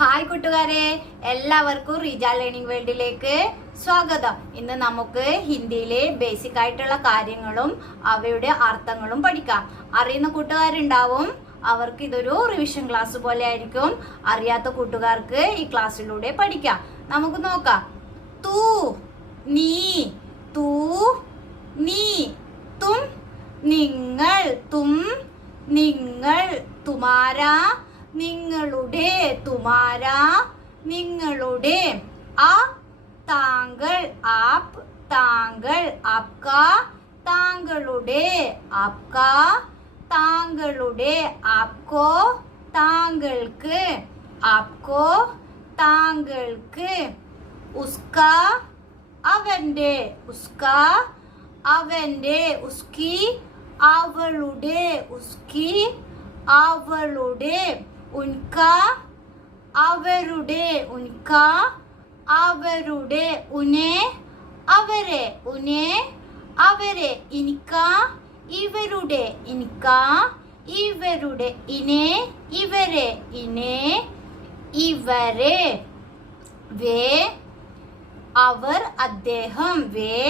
Hi കൂട്ടുകാരെ, എല്ലാവർക്കും Reeja learning വേൾഡിലേക്ക് സ്വാഗതം. ഇന്ന് നമുക്ക് ഹിന്ദിയിലെ ബേസിക് ആയിട്ടുള്ള കാര്യങ്ങളും അവയുടെ അർത്ഥങ്ങളും പഠിക്കാം. അറിയുന്ന കൂട്ടുകാരുണ്ടാവും, അവർക്ക് ഇതൊരു റിവിഷൻ ക്ലാസ് പോലെ ആയിരിക്കും. അറിയാത്ത കൂട്ടുകാർക്ക് ഈ ക്ലാസ്സിലൂടെ പഠിക്കാം. നമുക്ക് നോക്കാം. തൂ, നീ, തൂ, നീ, തും, നിങ്ങൾ, തും, നിങ്ങൾ, തുമാരാ, നിങ്ങളുടെ, തുമാര, നിങ്ങളുടെ, ആ, താങ്കൾ, ആപ്, താങ്കൾ, ആപ്ക, താങ്കളുടെ, ആപ്ക, താങ്കളുടെ, ആപ്കോ, താങ്കൾക്ക്, ആപ്കോ, താങ്കൾക്ക്, ഉസ്ക, അവന്റെ, ഉസ്ക, അവന്റെ, ഉസ്കി, അവളുടെ, ഉസ്കി, അവളുടെ, ഉൻക, അവരുടെ, ഉൻക, അവരുടെ, ഉനെ, അവരെ, ഉനെ, അവരെ, ഇനിക്ക, ഇവരുടെ, ഇനിക്ക, ഇവരുടെ, ഇനെ, ഇവരെ, ഇനെ, ഇവരെ, വേ, അവർ, അദ്ദേഹം, വേ,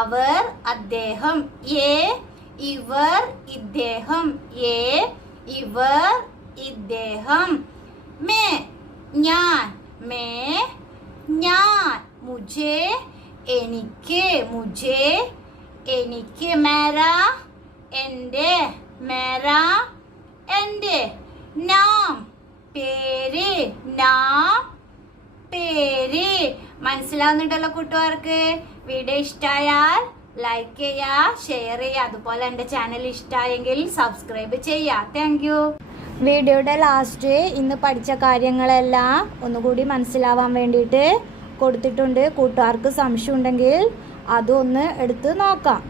അവർ, അദ്ദേഹം, യേ, ഇവർ, ഇദ്ദേഹം, യേ, ഇവർ, ഇദ്ദേഹം, മേ, ഞാൻ, മേ, ഞാൻ, മുझे, എനിക്ക്, മുझे, എനിക്ക്, മേരാ, എൻ്റെ, മേരാ, എൻ്റെ, നാം, പേര്, നാം, പേര്. മനസ്സിലാവുന്നുണ്ടല്ലോ കൂട്ടുകാർക്ക്? വീഡിയോ ഇഷ്ടമായാൽ ലൈക്ക് ചെയ്യുക, ഷെയർ ചെയ്യുക. അതുപോലെ എൻ്റെ ചാനൽ ഇഷ്ടമായെങ്കിൽ സബ്സ്ക്രൈബ് ചെയ്യുക. Thank you. വീഡിയോയുടെ ലാസ്റ്റ് ഇന്ന് പഠിച്ച കാര്യങ്ങളെല്ലാം ഒന്നുകൂടി മനസ്സിലാവാൻ വേണ്ടിയിട്ട് കൊടുത്തിട്ടുണ്ട്. കൂട്ടുകാർക്ക് സംശയം ഉണ്ടെങ്കിൽ അതൊന്ന് എടുത്ത് നോക്കാം.